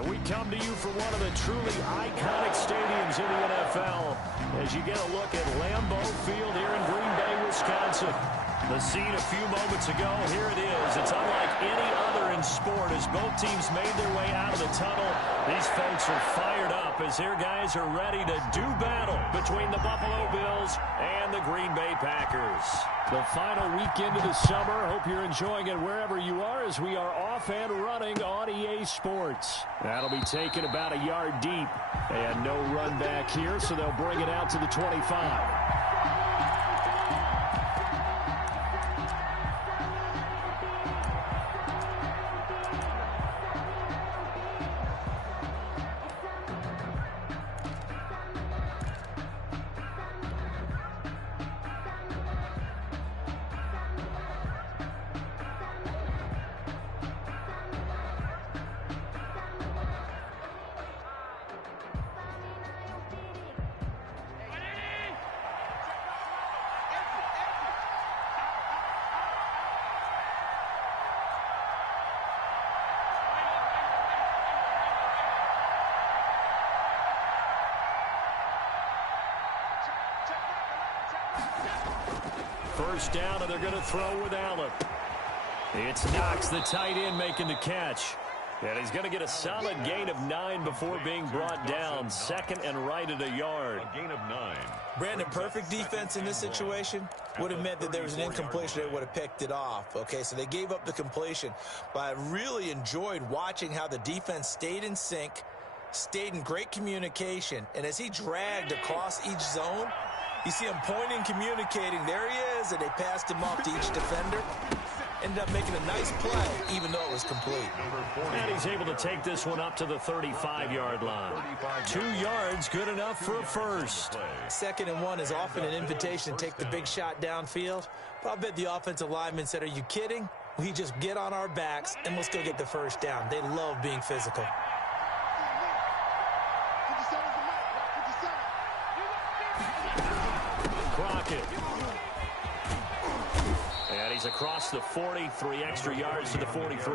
And we come to you from one of the truly iconic stadiums in the NFL as you get a look at Lambeau Field here in Green Bay, Wisconsin. The scene a few moments ago, here it is. It's unlike any other in sport as both teams made their way out of the tunnel. These folks are fired up as their guys are ready to do battle between the Buffalo Bills and the Green Bay Packers. The final weekend of the summer. Hope you're enjoying it wherever you are as we are off and running on EA Sports. That'll be taken about a yard deep. And no run back here, so they'll bring it out to the 25. First down, and they're going to throw with Allen. It's Knox, the tight end, making the catch. And he's going to get a solid gain of 9 before being brought down. Second and right at a yard. A gain of 9. Brandon, perfect defense in this situation would have meant that there was an incompletion. They would have picked it off. Okay, so they gave up the completion. But I really enjoyed watching how the defense stayed in sync, stayed in great communication. And as he dragged across each zone, you see him pointing, communicating. There he is, and they passed him off to each defender. Ended up making a nice play, even though it was complete. And he's able to take this one up to the 35-yard line. 2 yards, good enough for a first. 2nd and 1 is often an invitation to take the big shot downfield. But I bet the offensive lineman said, are you kidding? We just get on our backs, and let's go get the first down. They love being physical. Crockett. And he's across the 40, 3 extra yards to the 43.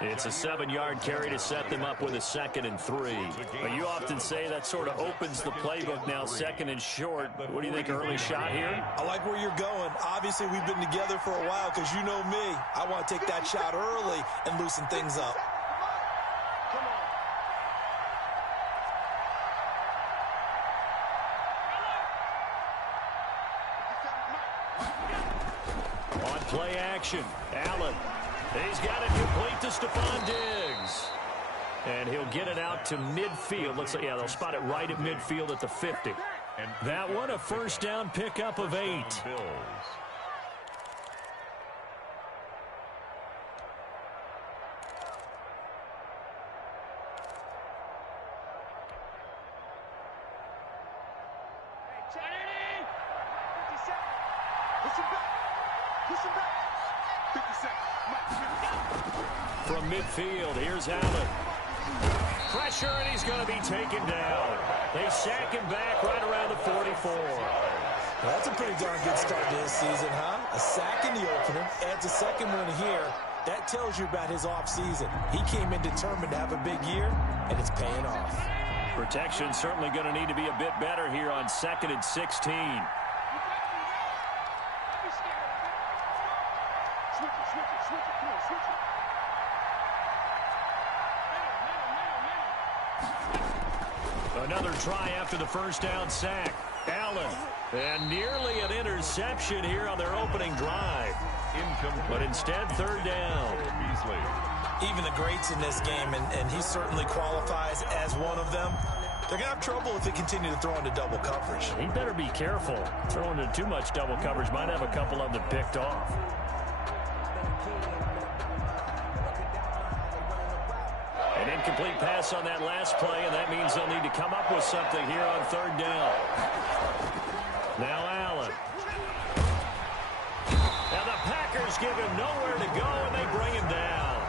It's a 7-yard carry to set them up with a 2nd and 3. But you often say that sort of opens the playbook now, 2nd and short. What do you think, early shot here? I like where you're going. Obviously, we've been together for a while because you know me. I want to take that shot early and loosen things up. On play action, Allen. He's got it complete to Stephon Diggs. And he'll get it out to midfield. Looks like, yeah, they'll spot it right at midfield at the 50. And that one, a first down pickup of 8. From midfield, here's Allen. Pressure, and he's going to be taken down. They sack him back right around the 44. Well, that's a pretty darn good start to his season, huh? A sack in the opener, adds a second one here. That tells you about his offseason. He came in determined to have a big year, and it's paying off. Protection certainly going to need to be a bit better here on 2nd and 16. Another try after the first down sack. Allen. And nearly an interception here on their opening drive. But instead, 3rd down. Even the greats in this game, and he certainly qualifies as one of them, they're going to have trouble if they continue to throw into double coverage. He better be careful. Throwing into too much double coverage might have a couple of them picked off. An incomplete pass on that last play, and that means they'll need to come up with something here on 3rd down. Now Allen. And the Packers give him nowhere to go, and they bring him down.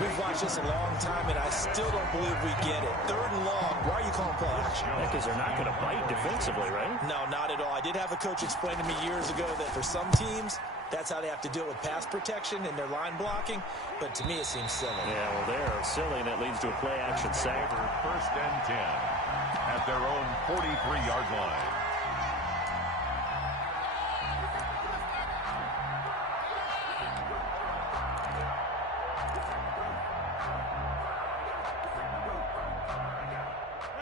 We've watched this a long time, and I still don't believe we get it. 3rd and long. Why are you calling play action? Because they're not going to bite defensively, right? No, not at all. I did have a coach explain to me years ago that for some teams, that's how they have to deal with pass protection and their line blocking. But to me, it seems silly. Yeah, well, they're silly, and that leads to a play-action sack. 1st and 10 at their own 43-yard line.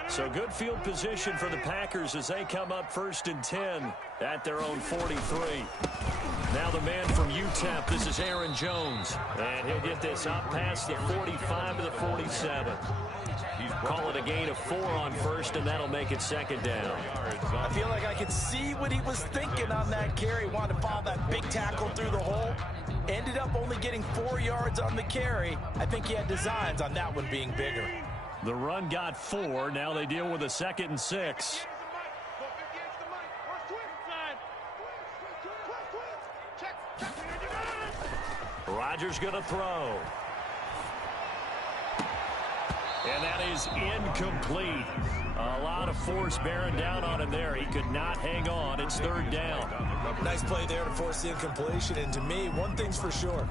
So good field position for the Packers as they come up 1st and 10 at their own 43. Now the man from UTEP, this is Aaron Jones. And he'll get this up past the 45 to the 47. Call it a gain of 4 on 1st, and that'll make it 2nd down. I feel like I could see what he was thinking on that carry. Wanted to follow that big tackle through the hole. Ended up only getting 4 yards on the carry. I think he had designs on that one being bigger. The run got 4. Now they deal with a 2nd and 6. Rodgers going to throw. And that is incomplete. A lot of force bearing down on him there. He could not hang on. It's 3rd down. Nice play there to force the incompletion. And to me, one thing's for sure.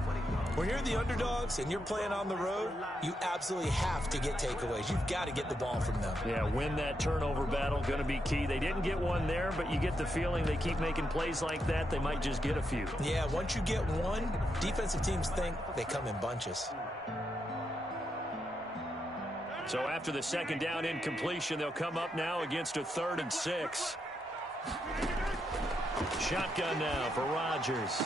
When you're the underdogs and you're playing on the road, you absolutely have to get takeaways. You've got to get the ball from them. Yeah, win that turnover battle, going to be key. They didn't get one there, but you get the feeling they keep making plays like that, they might just get a few. Yeah, once you get one, defensive teams think they come in bunches. So after the 2nd down incompletion, they'll come up now against a 3rd and 6. Shotgun now for Rodgers.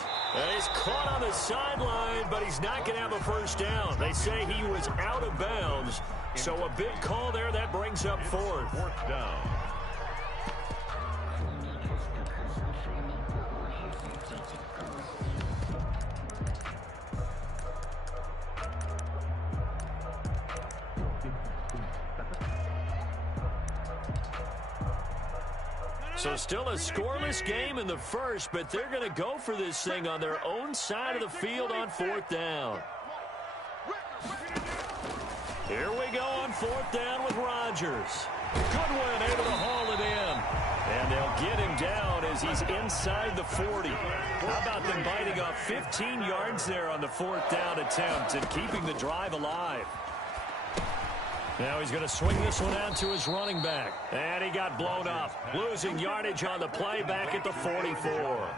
He's caught on the sideline, but he's not going to have a 1st down. They say he was out of bounds. So a big call there. That brings up 4th. 4th down. So still a scoreless game in the 1st, but they're going to go for this thing on their own side of the field on 4th down. Here we go on 4th down with Rodgers. Goodwin able to haul it in. And they'll get him down as he's inside the 40. How about them biting off 15 yards there on the 4th down attempt and keeping the drive alive? Now he's going to swing this one out to his running back. And he got blown up. Losing yardage on the play back at the 44.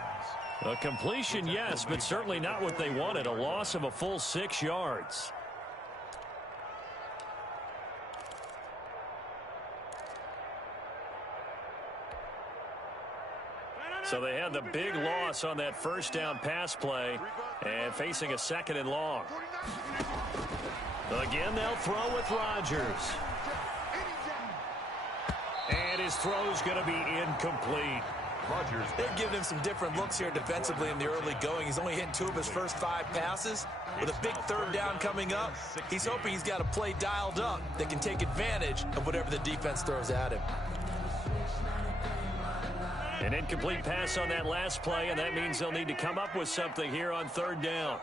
A completion, yes, but certainly not what they wanted. A loss of a full 6 yards. So they had the big loss on that 1st down pass play and facing a 2nd and long. Again, they'll throw with Rodgers. And his throw's going to be incomplete. Rodgers. They've given him some different looks here defensively in the early going. He's only hit 2 of his first 5 passes. With a big 3rd down coming up, he's hoping he's got a play dialed up that can take advantage of whatever the defense throws at him. An incomplete pass on that last play, and that means they'll need to come up with something here on 3rd down.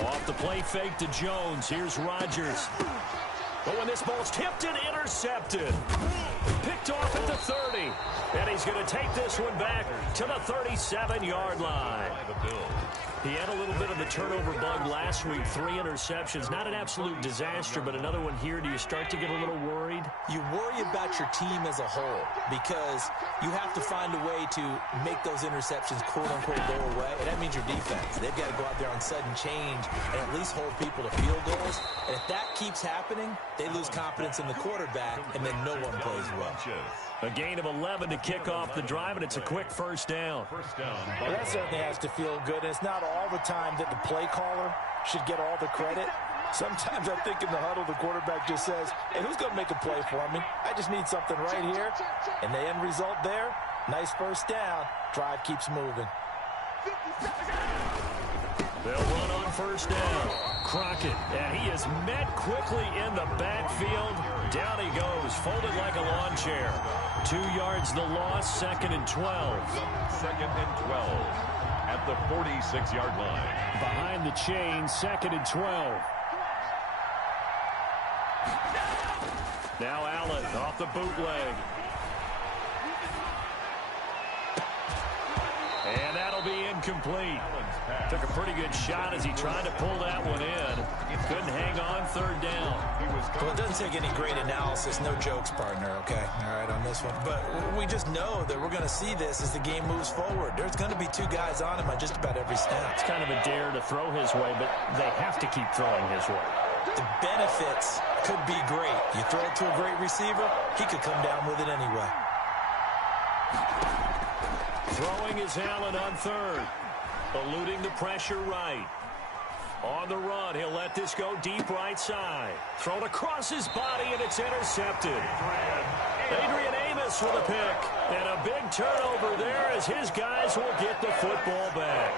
Off the play fake to Jones. Here's Rodgers. But when this ball's tipped and intercepted. Picked off at the 30. And he's going to take this one back to the 37-yard line. He had a little bit of the turnover bug last week. 3 interceptions. Not an absolute disaster, but another one here. Do you start to get a little worried? You worry about your team as a whole because you have to find a way to make those interceptions quote-unquote go away, and that means your defense. They've got to go out there on sudden change and at least hold people to field goals. And if that keeps happening, they lose confidence in the quarterback, and then no one plays well. A gain of 11 to kick off the drive, and it's a quick 1st down. Well, that certainly has to feel good. And it's not all the time that the play caller should get all the credit. Sometimes I think in the huddle, the quarterback just says, hey, who's going to make a play for me? I just need something right here. And the end result there, nice 1st down. Drive keeps moving. They'll run on 1st down. Crockett, and he is met quickly in the backfield. Down he goes, folded like a lawn chair. 2 yards the loss, 2nd and 12. 2nd and 12. at the 46-yard line. Behind the chain, 2nd and 12. Now Allen off the bootleg. And that'll be incomplete. Took a pretty good shot as he tried to pull that one in. Couldn't hang on 3rd down. Well, it doesn't take any great analysis. No jokes, partner, okay? All right, on this one. But we just know that we're going to see this as the game moves forward. There's going to be 2 guys on him on just about every snap. It's kind of a dare to throw his way, but they have to keep throwing his way. The benefits could be great. You throw it to a great receiver, he could come down with it anyway. Throwing is Allen on 3rd. Eluding the pressure right. On the run, he'll let this go deep right side. Thrown across his body, and it's intercepted. Adrian Amos with a pick. And a big turnover there as his guys will get the football back.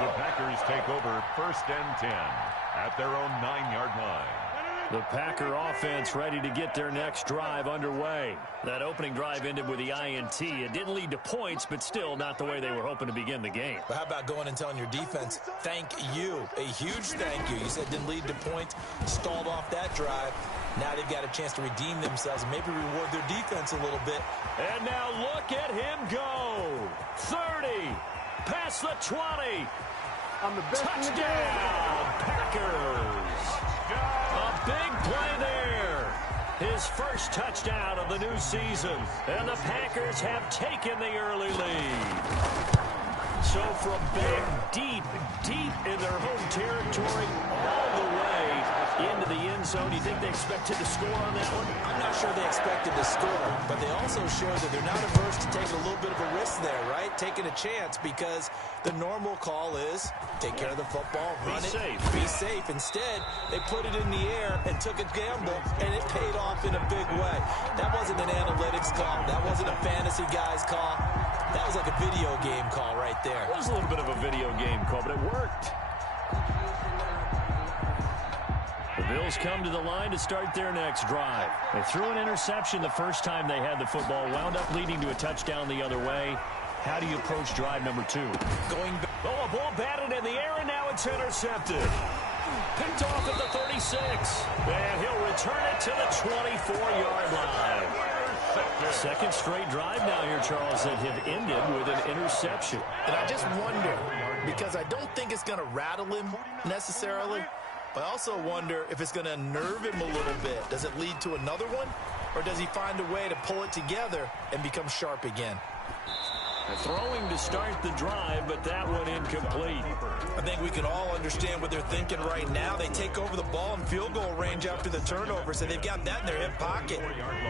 The Packers take over 1st and 10 at their own 9-yard line. The Packer offense ready to get their next drive underway. That opening drive ended with the INT. It didn't lead to points, but still not the way they were hoping to begin the game. But how about going and telling your defense, thank you, a huge thank you. You said didn't lead to points, stalled off that drive. Now they've got a chance to redeem themselves and maybe reward their defense a little bit. And now look at him go. 30, past the 20. Touchdown, Packers. A big play there. His first touchdown of the new season. And the Packers have taken the early lead. So from big, deep in their home territory, all the way into the end zone, do you think they expected to score on that one? I'm not sure they expected to score, but they also showed that they're not averse to taking a little bit of a risk there, right? Taking a chance, because the normal call is take care of the football, run it, be safe. Instead, they put it in the air and took a gamble, and it paid off in a big way. That wasn't an analytics call. That wasn't a fantasy guy's call. That was like a video game call right there. It was a little bit of a video game call, but it worked. The Bills come to the line to start their next drive. They threw an interception the first time they had the football, wound up leading to a touchdown the other way. How do you approach drive number 2? A ball batted in the air, and now it's intercepted. Picked off at the 36. And he'll return it to the 24-yard line. 2nd straight drive now here, Charles, that have ended with an interception. And I just wonder, because I don't think it's going to rattle him necessarily, but I also wonder if it's going to unnerve him a little bit. Does it lead to another one, or does he find a way to pull it together and become sharp again? Throwing to start the drive, but that one incomplete. I think we can all understand what they're thinking right now. They take over the ball in field goal range after the turnover, so they've got that in their hip pocket.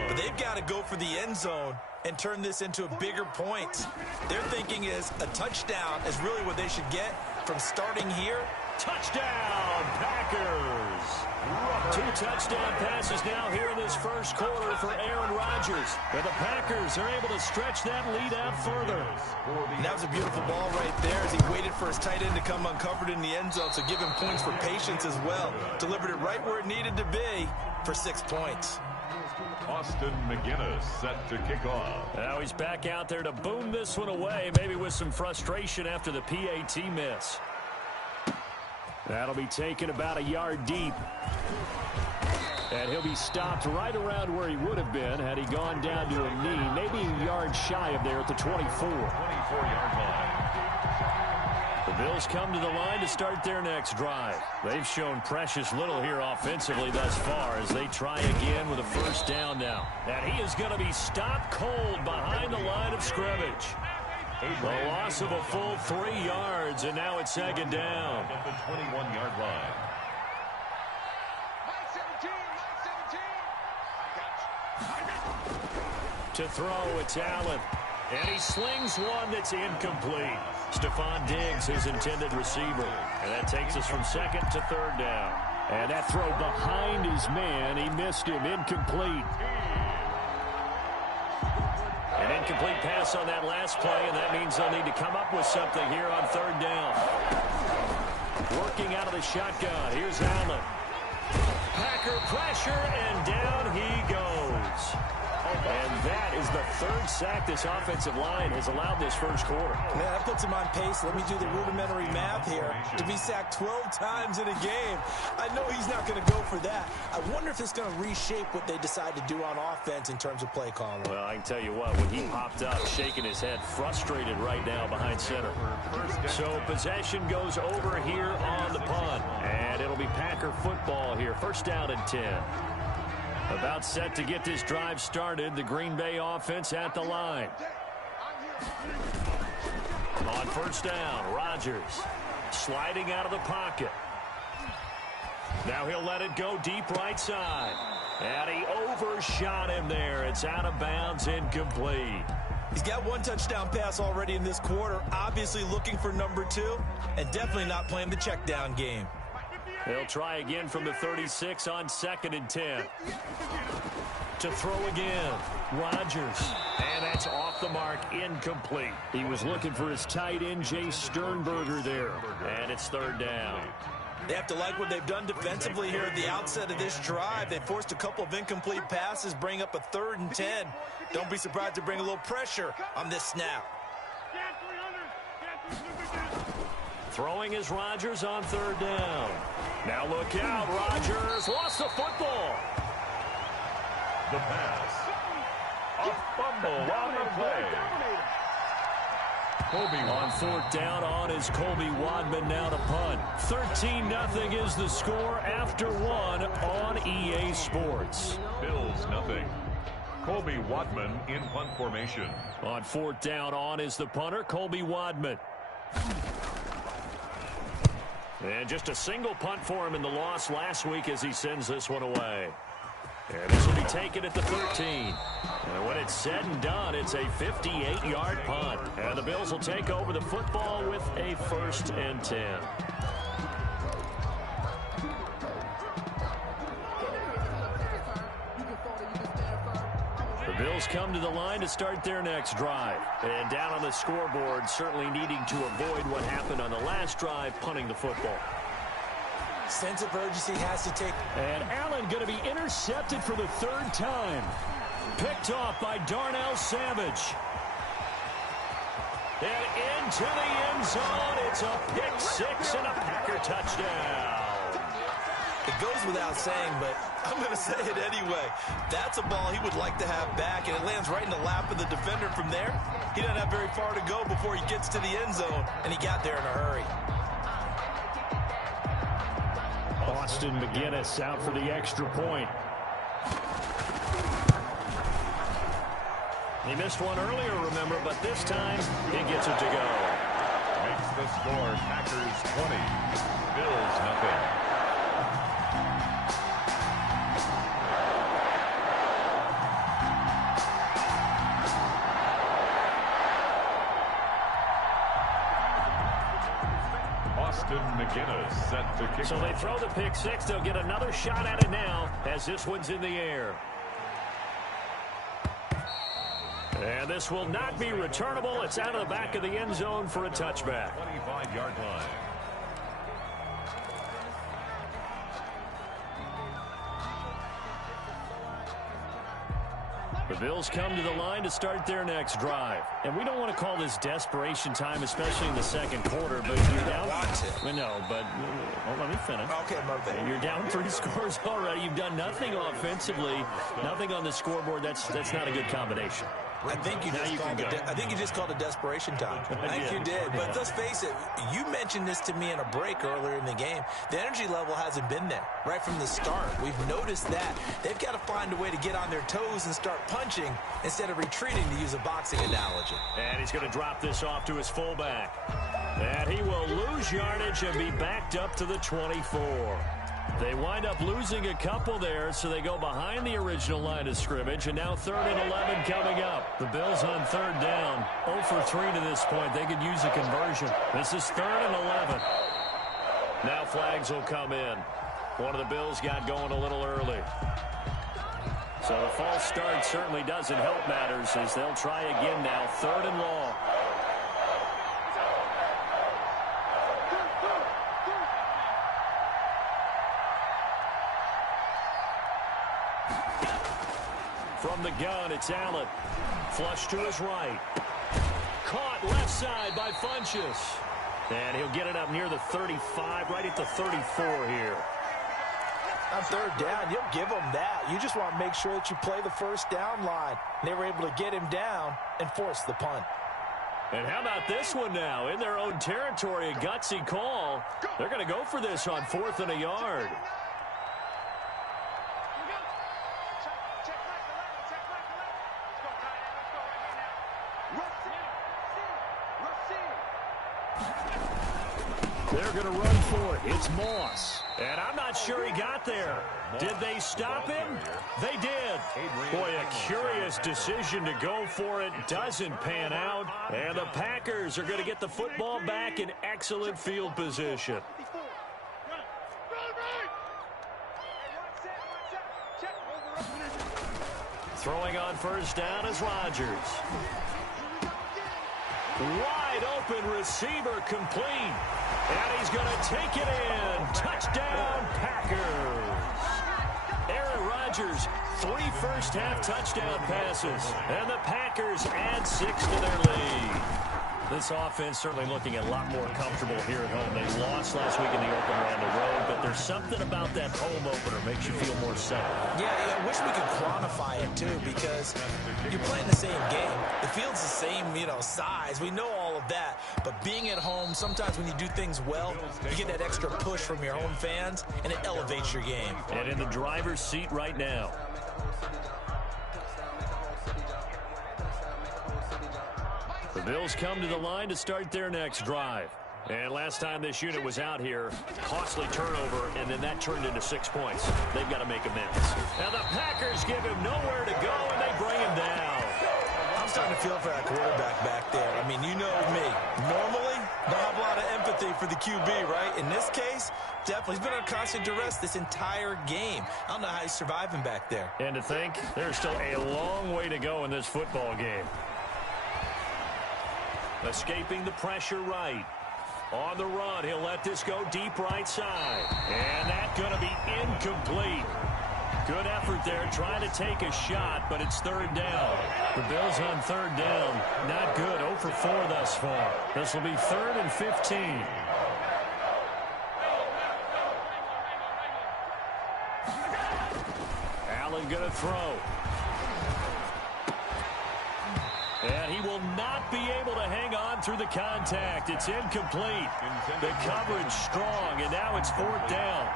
But they've got to go for the end zone and turn this into a bigger point. Their thinking is a touchdown is really what they should get from starting here. Touchdown, Packers. 2 touchdown passes now here in this first quarter for Aaron Rodgers. And the Packers are able to stretch that lead out further. And that was a beautiful ball right there as he waited for his tight end to come uncovered in the end zone, so give him points for patience as well. Delivered it right where it needed to be for 6 points. Austin McGinnis set to kick off. Now he's back out there to boom this one away, maybe with some frustration after the PAT miss. That'll be taken about a yard deep. And he'll be stopped right around where he would have been had he gone down to a knee, maybe a yard shy of there at the 24. 24-yard line. The Bills come to the line to start their next drive. They've shown precious little here offensively thus far as they try again with a first down now. And he is going to be stopped cold behind the line of scrimmage. A loss of a full 3 yards, and now it's 2nd down. At the 21-yard line. To throw, it's Allen. And he slings one that's incomplete. Stephon Diggs, his intended receiver. And that takes us from 2nd to 3rd down. And that throw behind his man, he missed him, incomplete. An incomplete pass on that last play, and that means they'll need to come up with something here on 3rd down. Working out of the shotgun, here's Allen. Packer pressure, and down he goes. And that is the third sack this offensive line has allowed this first quarter. Man, that puts him on pace. Let me do the rudimentary math here. To be sacked 12 times in a game, I know he's not going to go for that. I wonder if it's going to reshape what they decide to do on offense in terms of play calling. Well, I can tell you what, when he popped up, shaking his head, frustrated right now behind center. So possession goes over here on the punt. And it'll be Packer football here. First down and 10. About set to get this drive started. The Green Bay offense at the line. On first down, Rodgers sliding out of the pocket. Now he'll let it go deep right side. And he overshot him there. It's out of bounds, incomplete. He's got one touchdown pass already in this quarter. Obviously looking for number 2. And definitely not playing the check down game. They'll try again from the 36 on 2nd and 10. To throw again, Rodgers. And that's off the mark, incomplete. He was looking for his tight end, Jay Sternberger there. And it's 3rd down. They have to like what they've done defensively here at the outset of this drive. They forced a couple of incomplete passes, bring up a 3rd and 10. Don't be surprised to bring a little pressure on this snap. Throwing is Rodgers on 3rd down. Now look out, Rodgers lost the football. The pass. A fumble on the play. Colby on 4th down on is Colby Wadman now to punt. 13-0 is the score after 1 on EA Sports. Bills nothing. Colby Wadman in punt formation. On 4th down on is the punter, Colby Wadman. And just a single punt for him in the loss last week as he sends this one away. And this will be taken at the 13. And when it's said and done, it's a 58-yard punt. And the Bills will take over the football with a 1st and 10. The Bills come to the line to start their next drive. And down on the scoreboard, certainly needing to avoid what happened on the last drive, punting the football. Sense of urgency has to take. And Allen going to be intercepted for the 3rd time. Picked off by Darnell Savage. And into the end zone. It's a pick 6 and a Packer touchdown. It goes without saying, but I'm going to say it anyway. That's a ball he would like to have back, and it lands right in the lap of the defender from there. He doesn't have very far to go before he gets to the end zone, and he got there in a hurry. Austin McGinnis out for the extra point. He missed one earlier, remember, but this time he gets it to go. Makes the score Packers 20, Bills nothing. McGinnis set to kick. So they throw the pick 6. They'll get another shot at it now as this one's in the air. And this will not be returnable. It's out of the back of the end zone for a touchback. 25-yard line. The Bills come to the line to start their next drive. And we don't want to call this desperation time, especially in the 2nd quarter, but you're down. No, but let me finish. Okay, my bad. You're down 3 scores already. You've done nothing offensively, nothing on the scoreboard. That's not a good combination. I think you just called it desperation time. I think you did. But let's face it, you mentioned this to me in a break earlier in the game. The energy level hasn't been there right from the start. We've noticed that. They've got to find a way to get on their toes and start punching instead of retreating, to use a boxing analogy. And he's going to drop this off to his fullback. And he will lose yardage and be backed up to the 24. They wind up losing a couple there, so they go behind the original line of scrimmage, and now 3rd and 11 coming up. The Bills on 3rd down, 0 for 3 to this point. They could use a conversion. This is 3rd and 11. Now flags will come in. One of the Bills got going a little early. So the false start certainly doesn't help matters as they'll try again now, 3rd and long. From the gun, it's Allen. Flush to his right. Caught left side by Funchess. And he'll get it up near the 35, right at the 34 here. On third down, you'll give them that. You just want to make sure that you play the first down line. They were able to get him down and force the punt. And how about this one now? In their own territory, a gutsy call. They're going to go for this on 4th and a yard. They're going to run for it. It's Moss. And I'm not sure he got there. Did they stop him? They did. Boy, a curious decision to go for it. Doesn't pan out. And the Packers are going to get the football back in excellent field position. Throwing on first down is Rodgers. Wide open receiver complete. And he's going to take it in. Touchdown, Packers. Aaron Rodgers, 3 first-half touchdown passes. And the Packers add 6 to their lead. This offense certainly looking a lot more comfortable here at home. They lost last week in the opener on the road, but there's something about that home opener makes you feel more settled. Yeah, I wish we could quantify it, too, because you're playing the same game. The field's the same, size. We know all of that. But being at home, sometimes when you do things well, you get that extra push from your home fans, and it elevates your game. And in the driver's seat right now. The Bills come to the line to start their next drive. And last time this unit was out here, costly turnover, and then that turned into 6 points. They've got to make amends. Now the Packers give him nowhere to go, and they bring him down. I'm starting to feel for that quarterback back there. I mean, you know me. Normally, don't have a lot of empathy for the QB, right? In this case, definitely. He's been on constant duress this entire game. I don't know how he's surviving back there. And to think, there's still a long way to go in this football game. Escaping the pressure right. On the run, he'll let this go deep right side. And that's going to be incomplete. Good effort there, trying to take a shot, but it's third down. The Bills on third down, not good. 0 for 4 thus far. This will be 3rd and 15. Allen going to throw. And he will not be able to hang on through the contact. It's incomplete. The coverage strong, and now it's 4th down.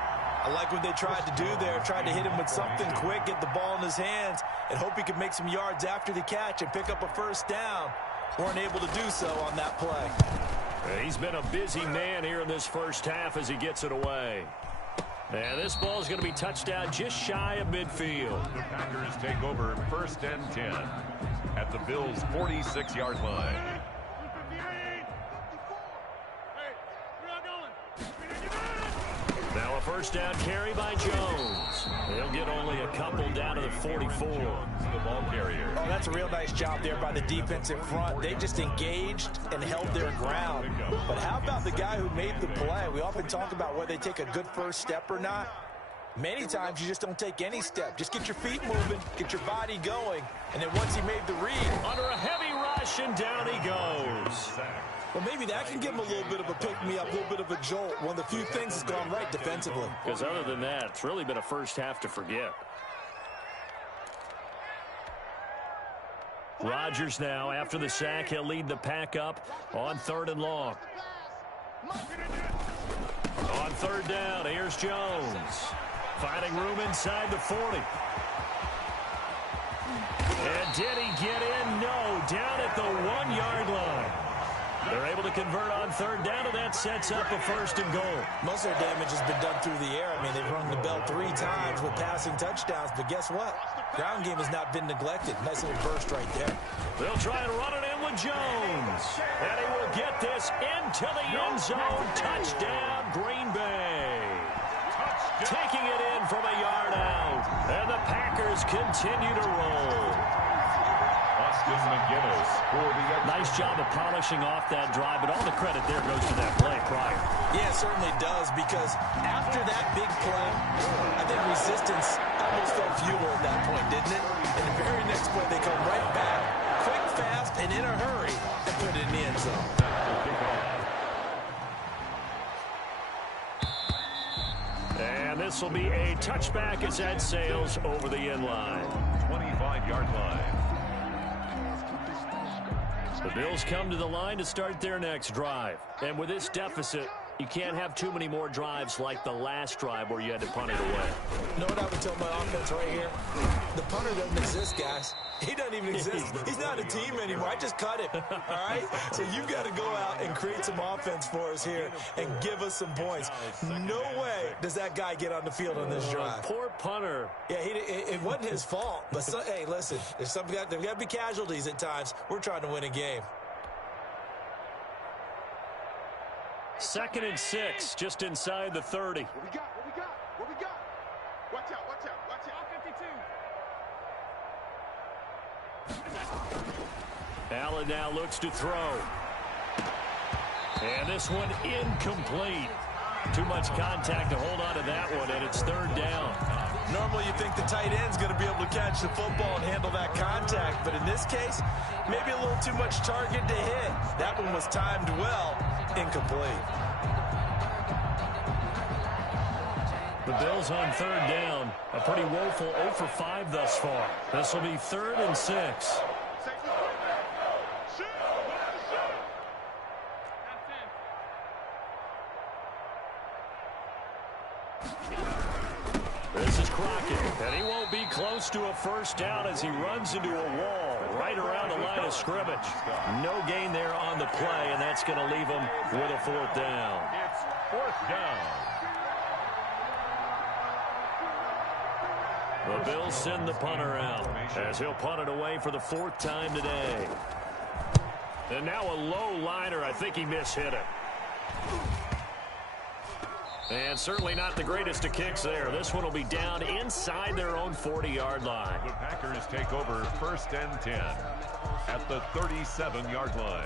I like what they tried to do there. Tried to hit him with something quick, get the ball in his hands, and hope he could make some yards after the catch and pick up a first down. Weren't able to do so on that play. He's been a busy man here in this first half as he gets it away. And this ball is going to be touchdown just shy of midfield. The Packers take over 1st and 10 at the Bills' 46-yard line. Now a first down carry by Jones. He'll get only a couple down to the 44. The ball carrier. Oh, that's a real nice job there by the defensive front. They just engaged and held their ground. But how about the guy who made the play? We often talk about whether they take a good first step or not. Many times you just don't take any step. Just get your feet moving, get your body going, and then once he made the read. Under a heavy rush, and down he goes. Well, maybe that can give him a little bit of a pick-me-up, a little bit of a jolt. One of the few things that's gone right defensively. Because other than that, it's really been a first half to forget. Rodgers now, after the sack, he'll lead the pack up on 3rd and long. On 3rd down, here's Jones. Finding room inside the 40. And did he get in? No, down at the 1-yard line. They're able to convert on 3rd down, and that sets up a 1st and goal. Most of their damage has been done through the air. I mean, they've rung the bell 3 times with passing touchdowns, but guess what? Ground game has not been neglected. Nice little burst right there. They'll try and run it in with Jones. And he will get this into the end zone. Touchdown, Green Bay. Taking it in from a yard out. And the Packers continue to roll. Nice job of polishing off that drive, but all the credit there goes to that play prior. Yeah, it certainly does, because after that big play, I think resistance almost felt futile at that point, didn't it? And the very next play, they come right back, quick, fast, and in a hurry, and put it in the end zone. And this will be a touchback as that sails over the end line. 25-yard line. The Bills come to the line to start their next drive. And with this deficit, you can't have too many more drives like the last drive where you had to punt it away. You know what I would tell my offense right here? The punter doesn't exist, guys. He doesn't even exist. He's not a team anymore. I just cut him, all right? So you've got to go out and create some offense for us here and give us some points. No way does that guy get on the field on this drive. Poor punter. Yeah, it wasn't his fault. But, hey, listen, there's got to be casualties at times. We're trying to win a game. 2nd and 6, just inside the 30. What we got? Watch out. Allen now looks to throw. And this one incomplete. Too much contact to hold on to that one, and it's 3rd down. Normally you think the tight end's going to be able to catch the football and handle that contact, but in this case, maybe a little too much target to hit. That one was timed well, incomplete. The Bills on 3rd down. A pretty woeful 0 for 5 thus far. This will be 3rd and 6. This is Crockett, and he won't be close to a 1st down as he runs into a wall right around the line of scrimmage. No gain there on the play, and that's going to leave him with a 4th down. It's 4th down. The Bills send the punter out as he'll punt it away for the 4th time today. And now a low liner. I think he mishit it. And certainly not the greatest of kicks there. This one will be down inside their own 40-yard line. The Packers take over 1st and 10 at the 37-yard line.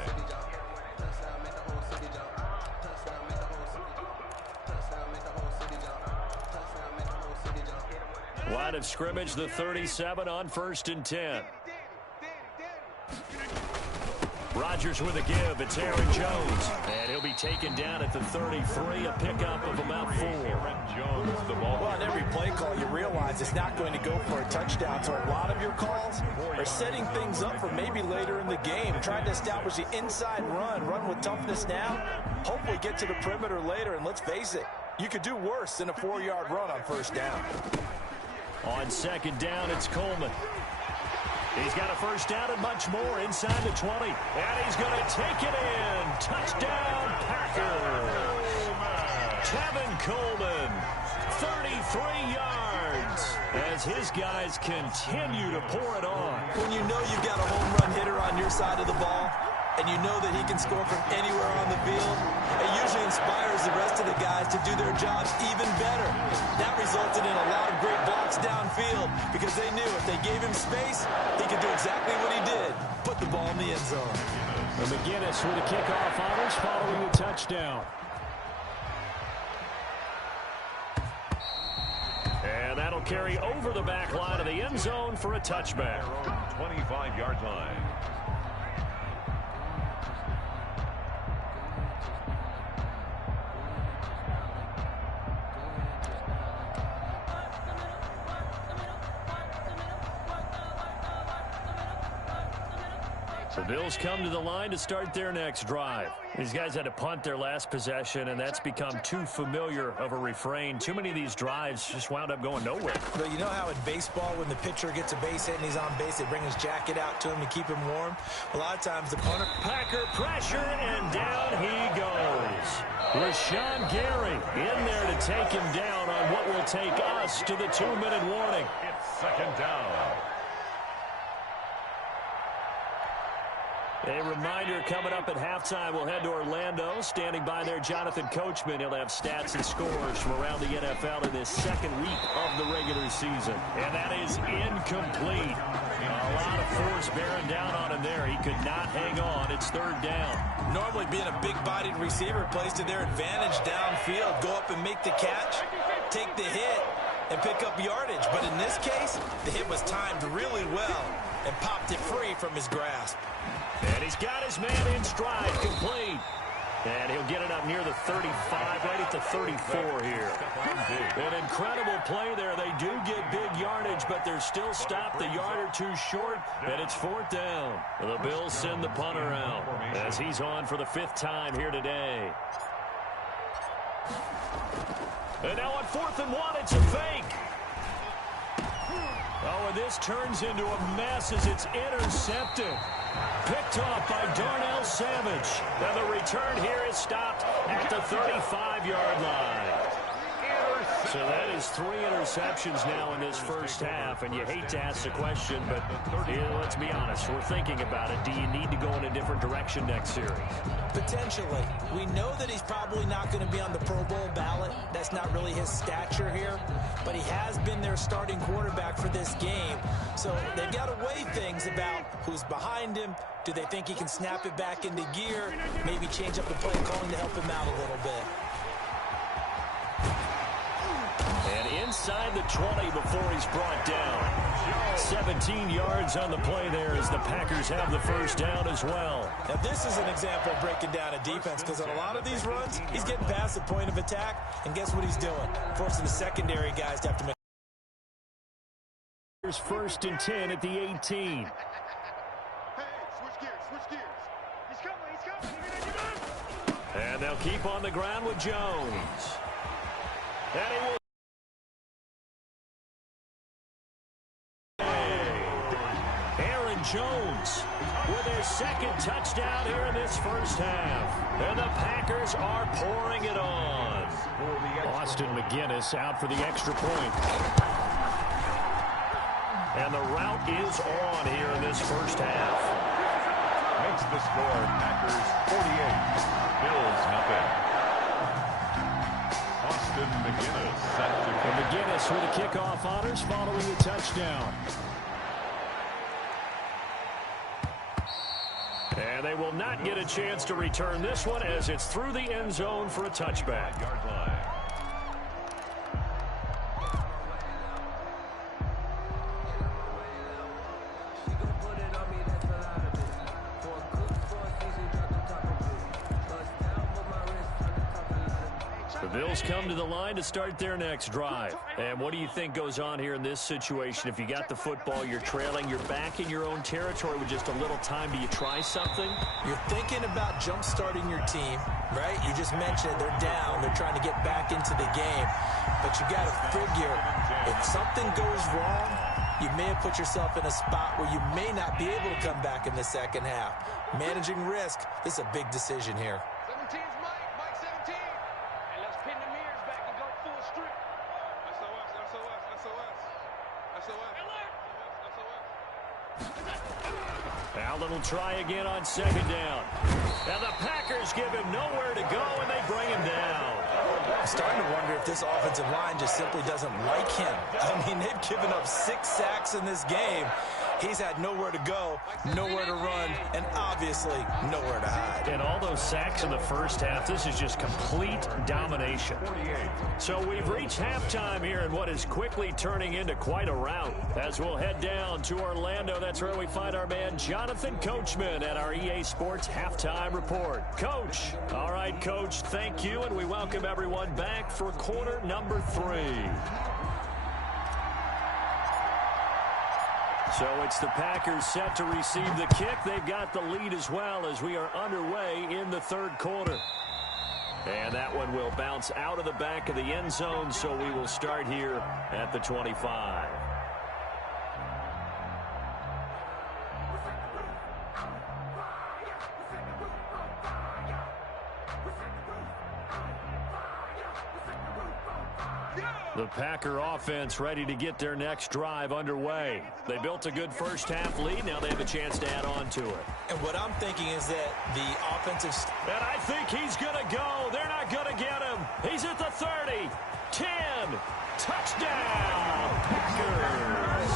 Line of scrimmage, the 37 on 1st and 10. Rodgers with a give. It's Aaron Jones. And he'll be taken down at the 33, a pickup of about 4. Aaron Jones, the ball. Well, on every play call, you realize it's not going to go for a touchdown. So a lot of your calls are setting things up for maybe later in the game, trying to establish the inside run with toughness now, hopefully get to the perimeter later. And let's face it, you could do worse than a 4-yard run on 1st down. On 2nd down, it's Coleman. He's got a 1st down and much more inside the 20. And he's going to take it in. Touchdown, Packers. Tevin Coleman, 33 yards as his guys continue to pour it on. When you know you've got a home run hitter on your side of the ball, and you know that he can score from anywhere on the field, it usually inspires the rest of the guys to do their jobs even better. That resulted in a lot of great blocks downfield because they knew if they gave him space, he could do exactly what he did, put the ball in the end zone. And McGinnis with a kickoff honors following the touchdown. And that'll carry over the back line of the end zone for a touchback. 25-yard line. The Bills come to the line to start their next drive. These guys had to punt their last possession, and that's become too familiar of a refrain. Too many of these drives just wound up going nowhere. But you know how in baseball, when the pitcher gets a base hit and he's on base, they bring his jacket out to him to keep him warm? A lot of times the punter... Packer pressure, and down he goes. Rashawn Gary in there to take him down on what will take us to the 2-minute warning. It's 2nd down. A reminder coming up at halftime, we'll head to Orlando. Standing by there, Jonathan Coachman. He'll have stats and scores from around the NFL in this 2nd week of the regular season. And that is incomplete. A lot of force bearing down on him there. He could not hang on. It's 3rd down. Normally being a big-bodied receiver plays to their advantage downfield. Go up and make the catch, take the hit, and pick up yardage. But in this case, the hit was timed really well and popped it free from his grasp. And he's got his man in stride, complete. And he'll get it up near the 35, right at the 34 here. An incredible play there. They do get big yardage, but they're still stopped a yard or two short, and it's 4th down. The Bills send the punter out as he's on for the 5th time here today. And now on 4th and 1, it's a fake. Oh, and this turns into a mess as it's intercepted. Picked off by Darnell Savage. And the return here is stopped at the 35-yard line. So that is 3 interceptions now in this first half, and you hate to ask the question, but let's be honest, we're thinking about it. Do you need to go in a different direction next series? Potentially. We know that he's probably not going to be on the Pro Bowl ballot. That's not really his stature here, but he has been their starting quarterback for this game. So they've got to weigh things about who's behind him. Do they think he can snap it back into gear? Maybe change up the play calling to help him out a little bit. And inside the 20 before he's brought down. 17 yards on the play there as the Packers have the first down as well. Now this is an example of breaking down a defense, because on a lot of these runs, he's getting past the point of attack, and guess what he's doing? Forcing the secondary guys to have to make. Here's 1st and 10 at the 18. Hey, switch gears, switch gears. He's coming. And they'll keep on the ground with Jones. And he will. Aaron Jones with his 2nd touchdown here in this first half. And the Packers are pouring it on. Austin McGinnis out for the extra point. And the route is on here in this first half. Makes the score Packers 48, Bills nothing. Austin McGinnis set to And McGinnis with the kickoff honors following the touchdown. And they will not get a chance to return this one as it's through the end zone for a touchback. yard line. The Bills come to the line to start their next drive. And what do you think goes on here in this situation? If you got the football, you're trailing, you're back in your own territory with just a little time. Do you try something? You're thinking about jump-starting your team, right? You just mentioned it. They're down. They're trying to get back into the game. But you got to figure, if something goes wrong, you may have put yourself in a spot where you may not be able to come back in the second half. Managing risk, this is a big decision here. 17's Mike 17. And let's pin the mirrors back and go full strip. SOS. Allen will try again on 2nd down. And the Packers give him nowhere to go, and they bring him down. I'm starting to wonder if this offensive line just simply doesn't like him. I mean, they've given up 6 sacks in this game. He's had nowhere to go, nowhere to run, and obviously nowhere to hide. And all those sacks in the first half, this is just complete domination. So we've reached halftime here in what is quickly turning into quite a rout. As we'll head down to Orlando, that's where we find our man Jonathan Coachman at our EA Sports Halftime Report. Coach. All right, Coach, thank you, and we welcome everyone back for quarter number 3. So it's the Packers set to receive the kick. They've got the lead as well as we are underway in the 3rd quarter. And that one will bounce out of the back of the end zone, so we will start here at the 25. The Packer offense ready to get their next drive underway. They built a good first half lead. Now they have a chance to add on to it. And what I'm thinking is that the offensive... And I think he's going to go. They're not going to get him. He's at the 30. 10. Touchdown. Packers.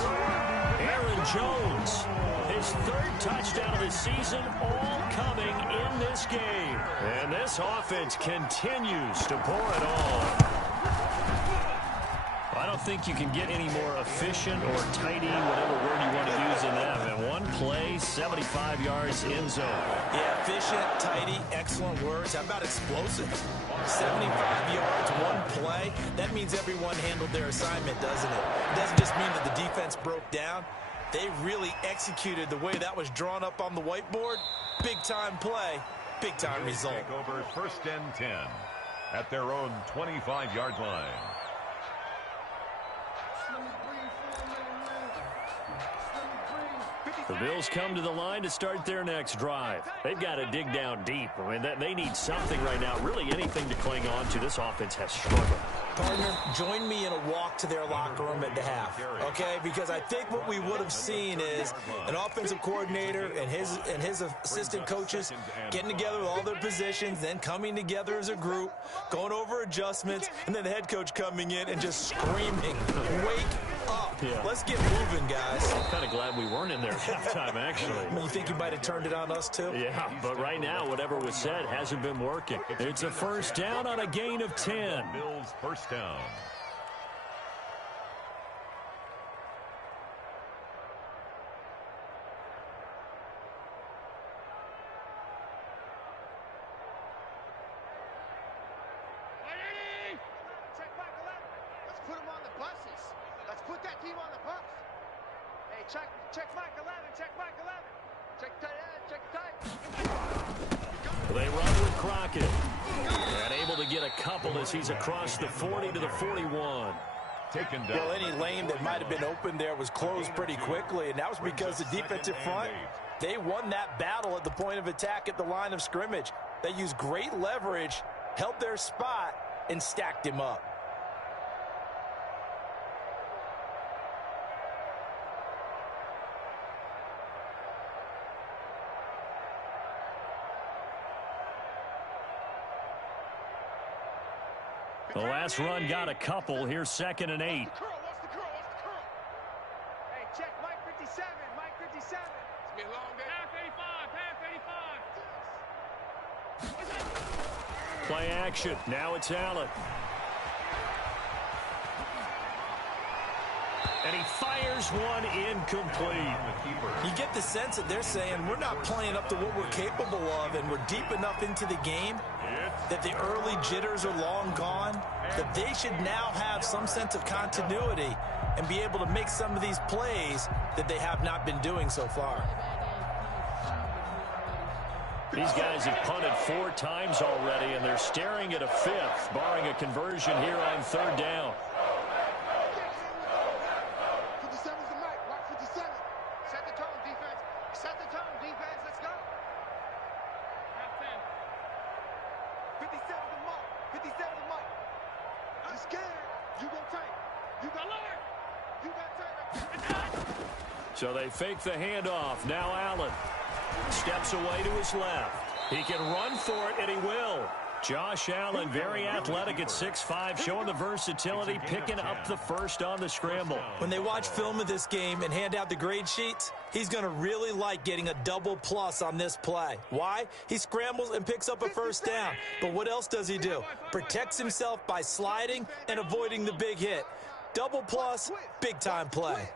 Aaron Jones. His 3rd touchdown of the season, all coming in this game. And this offense continues to pour it on. I don't think you can get any more efficient or tidy, whatever word you want to use in that. And one play, 75 yards in zone. Yeah, efficient, tidy, excellent words. How about explosive? 75 yards, one play. That means everyone handled their assignment, doesn't it? It doesn't just mean that the defense broke down. They really executed the way that was drawn up on the whiteboard. Big-time play, big-time result. Take over 1st and 10 at their own 25-yard line. The Bills come to the line to start their next drive. They've got to dig down deep. I mean, they need something right now, really anything to cling on to. This offense has struggled. Partner, join me in a walk to their locker room at the half, okay? Because I think what we would have seen is an offensive coordinator and his assistant coaches getting together with all their positions, then coming together as a group, going over adjustments, and then the head coach coming in and just screaming, wake up. Yeah. Let's get moving, guys. I'm kind of glad we weren't in there at halftime, actually. I mean, you think you might have turned it on us, too? Yeah, but right now, whatever was said hasn't been working. It's a first down on a gain of 10. Bills first down. Check Mike 11, check Mike 11. Check tight end, check tight. They run with Crockett. And able to get a couple as he's across the 40 to the 41. Taken down. Well, any lane that might have been open there was closed pretty quickly, and that was because the defensive front, they won that battle at the point of attack at the line of scrimmage. They used great leverage, held their spot, and stacked him up. The last run got a couple. Here's 2nd and 8. Hey, check Mike 57, Mike 57. It's been a long day. Half 85. Play action. Now it's Allen. And he fires one incomplete. You get the sense that they're saying we're not playing up to what we're capable of, and we're deep enough into the game that the early jitters are long gone, that they should now have some sense of continuity and be able to make some of these plays that they have not been doing so far. These guys have punted 4 times already, and they're staring at a 5th, barring a conversion here on 3rd down. 57's the mic, Mike 57. Set the tone, defense. Set the tone, defense. Let's go. Half 10. 57's the mic. 57's the mic. I'm scared. You go tight. You got alert. You got tight. So they fake the handoff. Now Allen steps away to his left. He can run for it, and he will. Josh Allen, very athletic at 6'5", showing the versatility, picking up the first on the scramble. When they watch film of this game and hand out the grade sheets, he's going to really like getting a double plus on this play. Why? He scrambles and picks up a first down. But what else does he do? Protects himself by sliding and avoiding the big hit. Double plus, big-time play.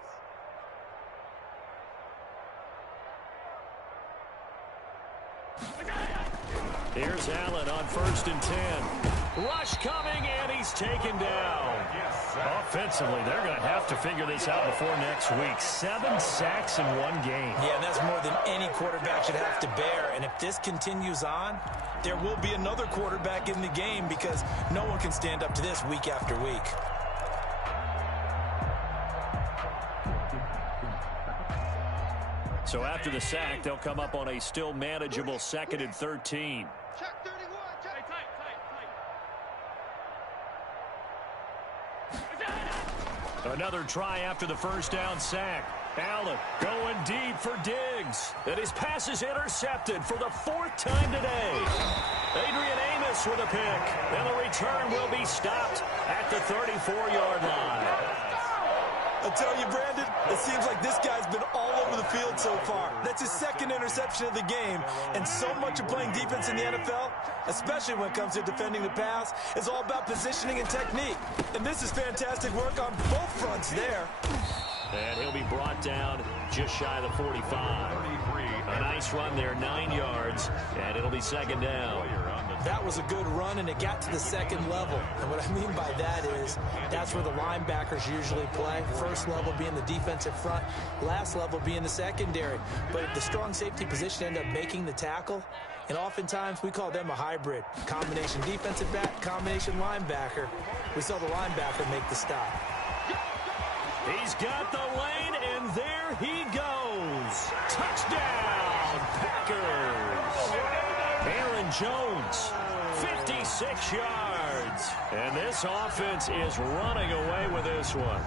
Here's Allen on 1st and 10. Rush coming, and he's taken down. Offensively, they're going to have to figure this out before next week. 7 sacks in one game. Yeah, and that's more than any quarterback should have to bear. And if this continues on, there will be another quarterback in the game because no one can stand up to this week after week. So after the sack, they'll come up on a still manageable 2nd and 13. Check 31. Check. Tight. Another try after the first down sack. Allen going deep for Diggs. And his pass is intercepted for the 4th time today. Adrian Amos with a pick. And the return will be stopped at the 34-yard line. I tell you, Brandon, it seems like this guy's been all over the field so far. That's his second interception of the game. And so much of playing defense in the NFL, especially when it comes to defending the pass, is all about positioning and technique. And this is fantastic work on both fronts there. And he'll be brought down just shy of the 45. A nice run there, 9 yards, and it'll be second down. That was a good run, and it got to the second level. And what I mean by that is that's where the linebackers usually play. First level being the defensive front, last level being the secondary. But the strong safety position ended up making the tackle, and oftentimes we call them a hybrid. Combination defensive back, combination linebacker. We saw the linebacker make the stop. He's got the lane, and there he goes. Touchdown, Packers. Aaron Jones, 56 yards. And this offense is running away with this one.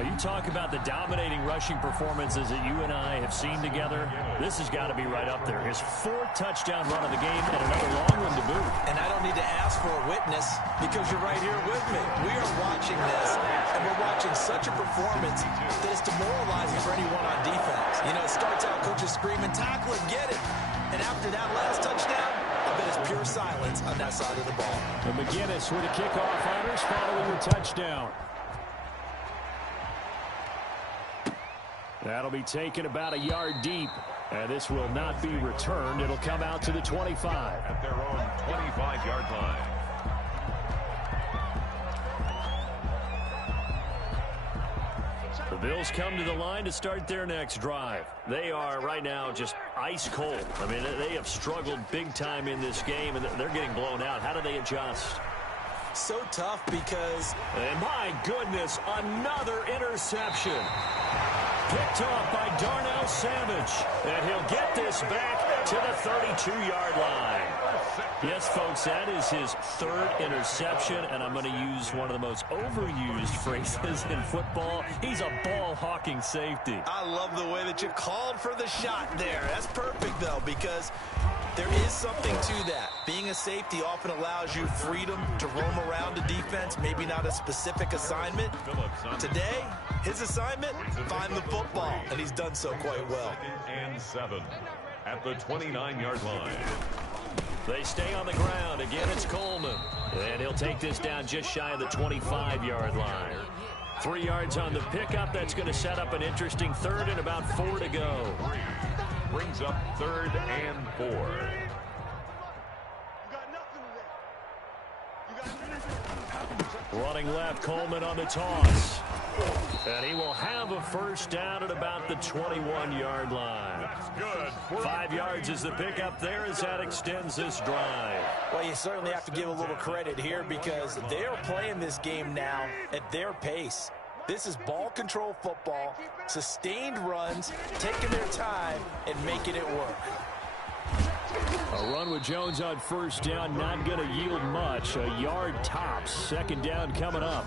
You talk about the dominating rushing performances that you and I have seen together. This has got to be right up there. His 4th touchdown run of the game and another long one to boot. And I don't need to ask for a witness because you're right here with me. We are watching this, and we're watching such a performance that is demoralizing for anyone on defense. You know, it starts out coaches screaming, tackle it, get it. And after that last touchdown, I bet it's pure silence on that side of the ball. And McGinnis with a kickoff honors following the touchdown. That'll be taken about a yard deep. And this will not be returned. It'll come out to the 25. At their own 25-yard line. The Bills come to the line to start their next drive. They are right now just ice cold. I mean, they have struggled big time in this game, and they're getting blown out. How do they adjust? So tough because... And my goodness, another interception. Picked off by Darnell Savage. And he'll get this back to the 32-yard line. Yes, folks, that is his 3rd interception, and I'm going to use one of the most overused phrases in football. He's a ball-hawking safety. I love the way that you called for the shot there. That's perfect, though, because there is something to that. Being a safety often allows you freedom to roam around the defense, maybe not a specific assignment. Today, his assignment, find the football, and he's done so quite well. 2nd and 7 at the 29-yard line. They stay on the ground. Again, it's Coleman. And he'll take this down just shy of the 25-yard line. 3 yards on the pickup. That's going to set up an interesting 3rd and about 4 to go. Brings up 3rd and 4. Running left, Coleman on the toss. And he will have a first down at about the 21-yard line. Good. 5 yards is the pickup there as that extends this drive. Well, you certainly have to give a little credit here because they are playing this game now at their pace. This is ball control football, sustained runs, taking their time and making it work. A run with Jones on first down, not going to yield much. A yard tops. Second down coming up.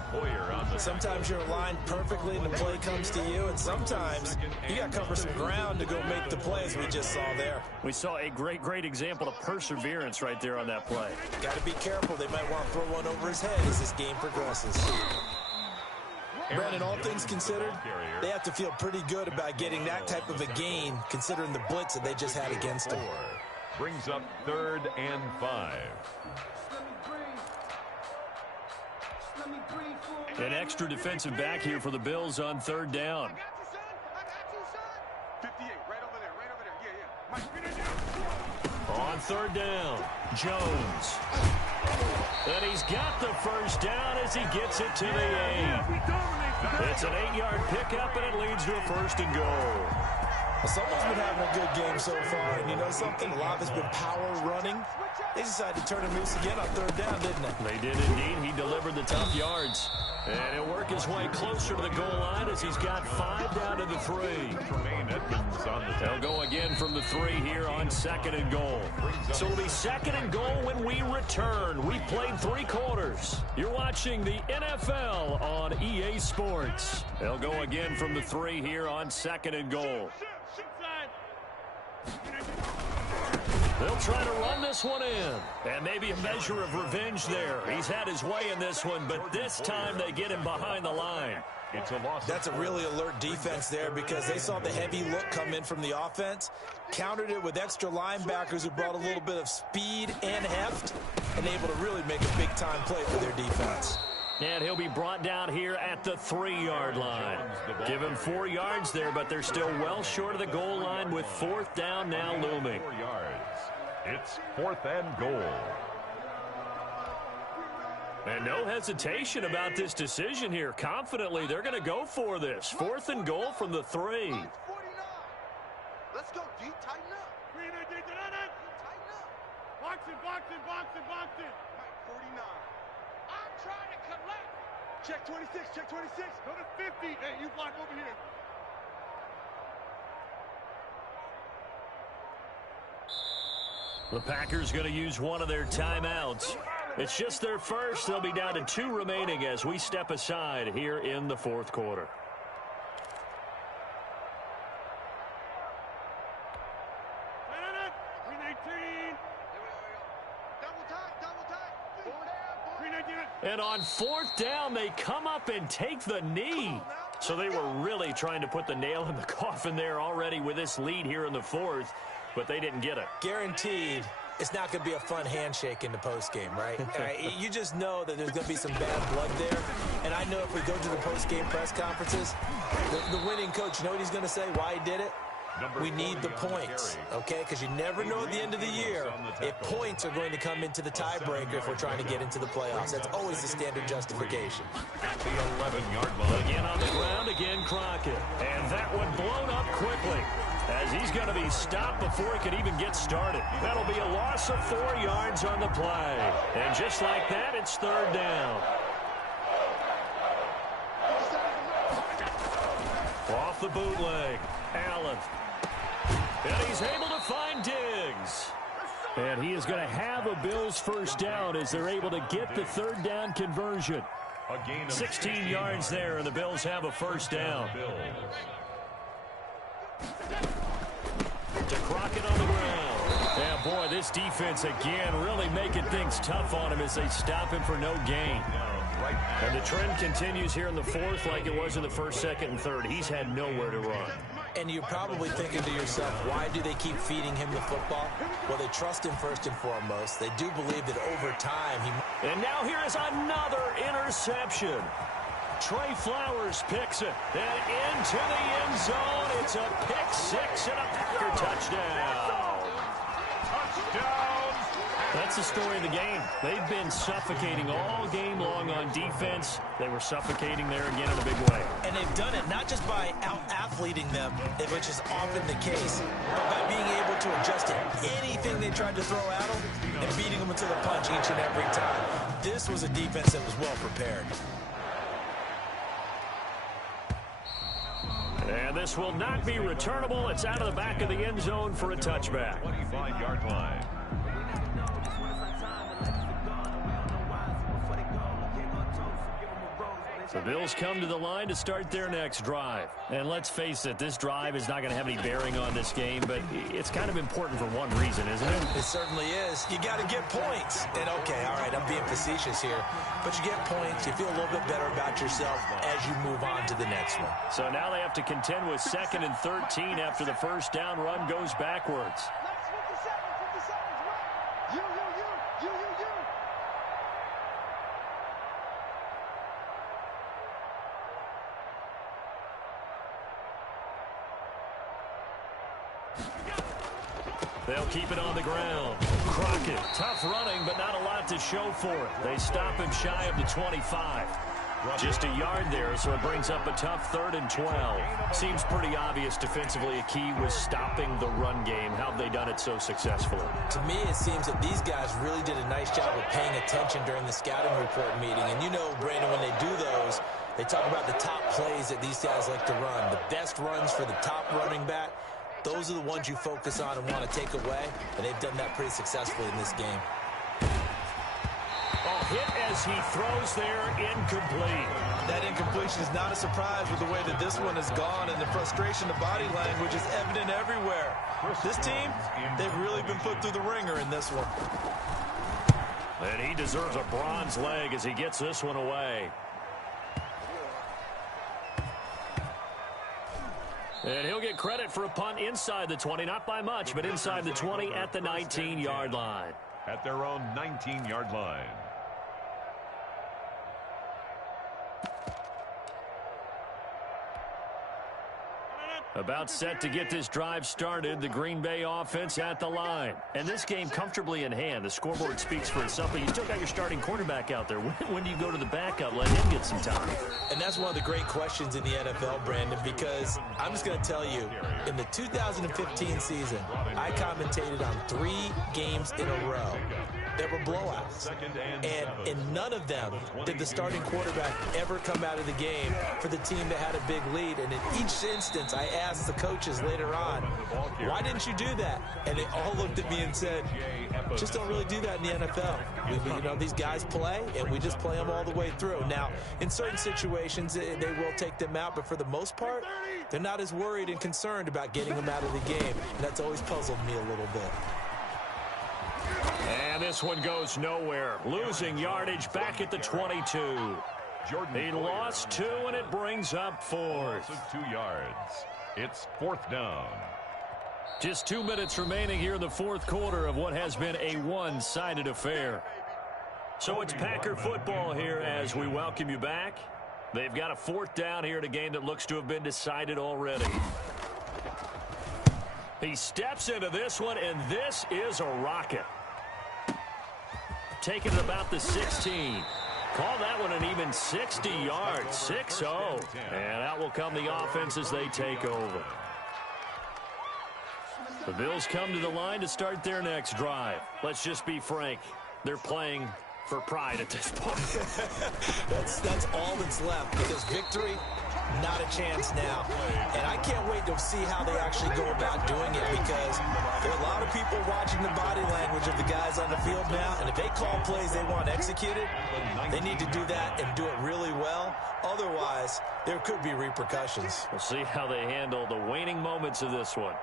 Sometimes you're aligned perfectly and the play comes to you, and sometimes you got to cover some ground to go make the play, as we just saw there. We saw a great example of perseverance right there on that play. Got to be careful. They might want to throw one over his head as this game progresses. Brandon, all things considered, they have to feel pretty good about getting that type of a gain, considering the blitz that they just had against them. Brings up 3rd and 5. An extra defensive back here for the Bills on 3rd down. 58, right over there, yeah. On 3rd down, Jones. And he's got the first down as he gets it to the 8. It's an 8-yard pickup, and it leads to a 1st and goal. Someone's been having a good game so far, and you know something? A lot of it's been power running. They decided to turn him loose again on 3rd down, didn't they? They did indeed. He delivered the tough yards. And he'll work his way closer to the goal line as he's got 5 down to the 3. Tremaine Edmonds on the They'll go again from the 3 here on 2nd and goal. So it'll be 2nd and goal when we return. We've played 3 quarters. You're watching the NFL on EA Sports. They'll go again from the 3 here on 2nd and goal. They'll try to run this one in. And maybe a measure of revenge there. He's had his way in this one, but this time they get him behind the line. It's a loss. That's a really alert defense there because they saw the heavy look come in from the offense, countered it with extra linebackers who brought a little bit of speed and heft, and able to really make a big-time play for their defense. And he'll be brought down here at the 3-yard line. Give him 4 yards there, but they're still well short of the goal line with 4th down now looming. 4 yards. It's 4th and goal. And no hesitation about this decision here. Confidently, they're going to go for this. 4th and goal from the 3. 49. Let's go deep, tighten up. Tighten up. Box it. Mike, 49. I'm trying to collect. Check 26. Go to 50. Hey, you block over here. The Packers going to use one of their timeouts. It's just their first. They'll be down to 2 remaining as we step aside here in the 4th quarter. And on 4th down, they come up and take the knee. So they were really trying to put the nail in the coffin there already with this lead here in the 4th, but they didn't get it. Guaranteed it's not going to be a fun handshake in the postgame, right? You just know that there's going to be some bad blood there. And I know if we go to the postgame press conferences, the winning coach, you know what he's going to say, why he did it? We need the points, okay? Because you never know at the end of the year if points are going to come into the tiebreaker if we're trying to get into the playoffs. That's always the standard justification. At the 11-yard line. Again on the ground, again Crockett. And that one blown up quickly as he's going to be stopped before he can even get started. That'll be a loss of 4 yards on the play. And just like that, it's 3rd down. Off the bootleg, Allen. And he's able to find Diggs. And he is going to have a Bills first down as they're able to get the 3rd down conversion. 16 yards there, and the Bills have a first down. To Crockett on the ground. Yeah, boy, this defense again really making things tough on him as they stop him for no gain. And the trend continues here in the 4th like it was in the 1st, 2nd, and 3rd. He's had nowhere to run. And you're probably thinking to yourself, why do they keep feeding him the football? Well, they trust him first and foremost. They do believe that over time he... And now here is another interception. Trey Flowers picks it. And into the end zone. It's a pick-6 and a Packer touchdown. Touchdown. That's the story of the game. They've been suffocating all game long on defense. They were suffocating there again in a big way. And they've done it not just by out-athleting them, which is often the case, but by being able to adjust to anything they tried to throw at them and beating them to the punch each and every time. This was a defense that was well prepared. And this will not be returnable. It's out of the back of the end zone for a touchback. 25-yard line. The Bills come to the line to start their next drive. And let's face it, this drive is not going to have any bearing on this game, but it's kind of important for one reason, isn't it? It certainly is. You got to get points. And okay, all right, I'm being facetious here, but you get points, you feel a little bit better about yourself as you move on to the next one. So now they have to contend with 2nd and 13 after the first down run goes backwards. They'll keep it on the ground. Crockett, tough running, but not a lot to show for it. They stop him shy of the 25. Just a yard there, so it brings up a tough 3rd and 12. Seems pretty obvious defensively a key was stopping the run game. How have they done it so successfully? To me, it seems that these guys really did a nice job of paying attention during the scouting report meeting. And you know, Brandon, when they do those, they talk about the top plays that these guys like to run. The best runs for the top running back. Those are the ones you focus on and want to take away, and they've done that pretty successfully in this game. ball hit as he throws there, incomplete. That incompletion is not a surprise with the way that this one has gone, and the frustration, the body language is evident everywhere. This team, they've really been put through the ringer in this one. And he deserves a bronze leg as he gets this one away. And he'll get credit for a punt inside the 20, not by much, but inside the 20 at the 19-yard line. At their own 19-yard line. About set to get this drive started, the Green Bay offense at the line. And this game comfortably in hand. The scoreboard speaks for itself, but you still got your starting quarterback out there. When do you go to the backup, let him get some time? And that's one of the great questions in the NFL, Brandon, because I'm just going to tell you, in the 2015 season, I commentated on 3 games in a row that were blowouts. And in none of them did the starting quarterback ever come out of the game for the team that had a big lead. And in each instance, I asked the coaches later on, why didn't you do that? And they all looked at me and said, just don't really do that in the NFL. These guys play, and we just play them all the way through. Now, in certain situations, they will take them out, but for the most part, they're not as worried and concerned about getting them out of the game. And that's always puzzled me a little bit. And this one goes nowhere. Losing yardage back at the 22. He lost 2, and it brings up 4th. 2 yards. It's 4th down. Just 2 minutes remaining here in the 4th quarter of what has been a one-sided affair. So it's Packer football here as we welcome you back. They've got a 4th down here in a game that looks to have been decided already. He steps into this one, and this is a rocket. Taking it about the 16. Call that one an even 60 yards, 6-0. And out will come the offense as they take over. The Bills come to the line to start their next drive. Let's just be frank. They're playing for pride at this point. That's all that's left, because victory, not a chance now. And I can't wait to see how they actually go about doing it, because there are a lot of people watching the body language of the guys on the field now, and if they call plays they want executed, they need to do that and do it really well. Otherwise, there could be repercussions. We'll see how they handle the waning moments of this one.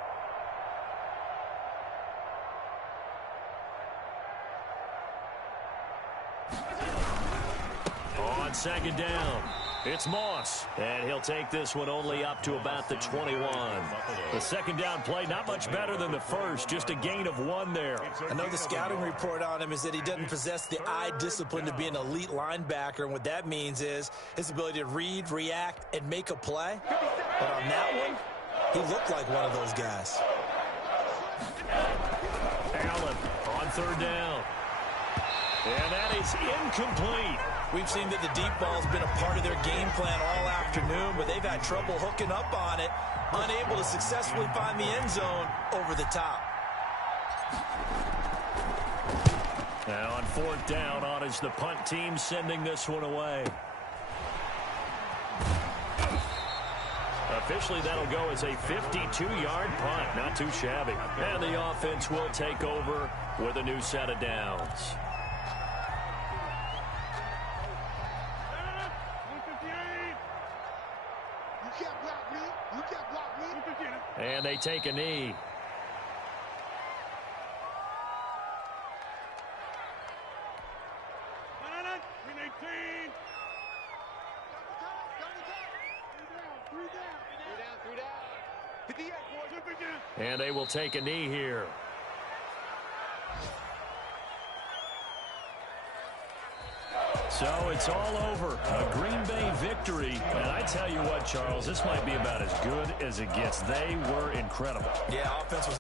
On 2nd down, it's Moss, and he'll take this one only up to about the 21. The 2nd down play, not much better than the first, just a gain of 1 there. I know the scouting report on him is that he doesn't possess the eye discipline to be an elite linebacker, and what that means is his ability to read, react, and make a play. But on that one, he looked like one of those guys. Allen on 3rd down. And that is incomplete. We've seen that the deep ball's been a part of their game plan all afternoon, but they've had trouble hooking up on it, unable to successfully find the end zone over the top. Now on 4th down, on is the punt team sending this one away. Officially, that'll go as a 52-yard punt. Not too shabby. And the offense will take over with a new set of downs. And they take a knee. And they will take a knee here. So it's all over. A Green Bay victory. And I tell you what, Charles, this might be about as good as it gets. They were incredible. Yeah, offense was